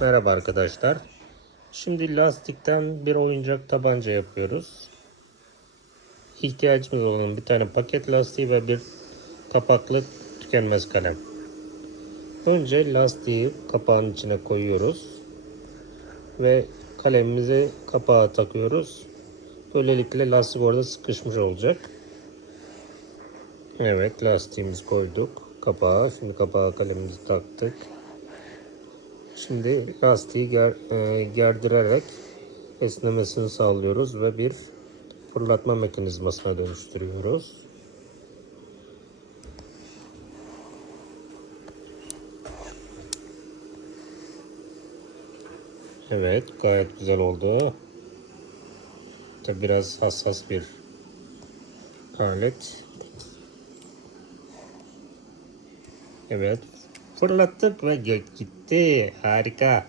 Merhaba arkadaşlar. Şimdi lastikten bir oyuncak tabanca yapıyoruz. İhtiyacımız olan bir tane paket lastiği ve bir kapaklı tükenmez kalem. Önce lastiği kapağın içine koyuyoruz ve kalemimizi kapağa takıyoruz. Böylelikle lastik orada sıkışmış olacak. Evet, lastiğimizi koyduk kapağa. Şimdi kapağa kalemimizi taktık. Şimdi lastiği gerdirerek esnemesini sağlıyoruz ve bir fırlatma mekanizmasına dönüştürüyoruz. Evet, gayet güzel oldu. Tabi biraz hassas bir alet. Evet, fırlattık ve gitti. Harika.